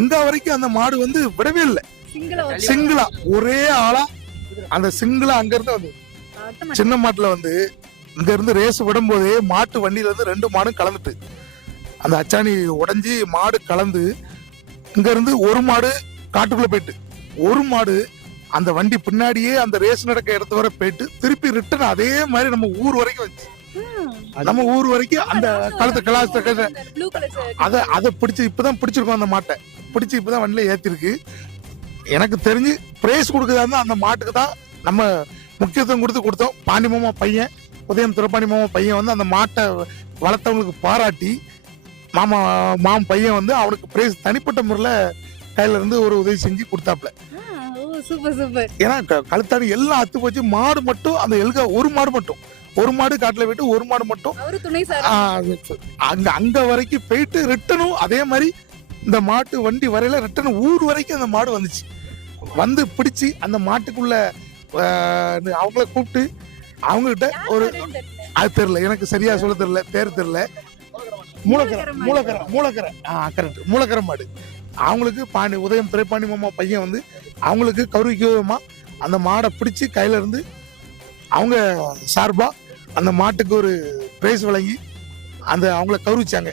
இங்க வரைக்கும் அந்த மாடு வந்து விடவே இல்லை. சிங்கிளா ஒரே ஆளா அந்த சிங்கிளா அங்க இருந்து வந்து சின்ன மாட்டுல வந்து இங்க இருந்து ரேஸ் விடும் போதே மாட்டு வண்டியில இருந்து 2 மாடும் கலந்துட்டு அந்த அச்சாணி உடைஞ்சி மாடு கலந்து இங்க இருந்து ஒரு மாடு காட்டுக்குள்ள போயிட்டு ஒரு மாடு அந்த வண்டி பின்னாடியே அந்த ரேஸ் நடக்க இடத்து வரை போயிட்டு திருப்பி ரிட்டர்ன் அதே மாதிரி நம்ம ஊர் வரைக்கும் வச்சு நம்ம ஊர் வரைக்கும் அந்த கழுத்தை கலாச்ச அதை பிடிச்சி இப்பதான் பிடிச்சிருக்கோம். அந்த மாட்டை பிடிச்சி இப்பதான் வண்டியில ஏத்திருக்கு. எனக்கு தெரிஞ்சு பிரைஸ் கொடுக்குதா இருந்தா அந்த மாட்டுக்கு தான் நம்ம முக்கியத்துவம் கொடுத்தோம். பாண்டி மாமா பையன் உதயம் துரப்பாண்டி மாமா பையன் வந்து அந்த மாட்டை வளர்த்தவங்களுக்கு பாராட்டி மாமா பையன் வந்து அவனுக்கு பிரைஸ் தனிப்பட்ட முறையில கையில இருந்து ஒரு உதவி செஞ்சு கொடுத்தாப்ல. ஏன்னா கழுத்தாடி எல்லாம் அத்து போச்சு. மாடு மட்டும் அந்த எல்கா ஒரு மாடு காட்டுல போயிட்டு ஒரு மாடு மட்டும் அங்க வரைக்கும் போயிட்டு ரிட்டனும் அதே மாதிரி இந்த மாட்டு வண்டி வரையில ரிட்டர்ன் ஊர் வரைக்கும் அந்த மாடு வந்துச்சு. வந்து பிடிச்சி அந்த மாட்டுக்குள்ள அவங்கள கூப்பிட்டு அவங்க கிட்ட ஒரு அது தெரியல, எனக்கு சரியா சொல்ல தெரியல, பேர் தெரியல. மூலக்கரை மாடு அவங்களுக்கு உதயம் துரைப்பாண்டி மாமா பையன் வந்து அவங்களுக்கு கௌரவிக்குமா அந்த மாடை பிடிச்சி கையில இருந்து அவங்க சார்பா அந்த மாட்டுக்கு ஒரு பிரைஸ் வழங்கி அந்த அவங்கள கௌரவிச்சாங்க.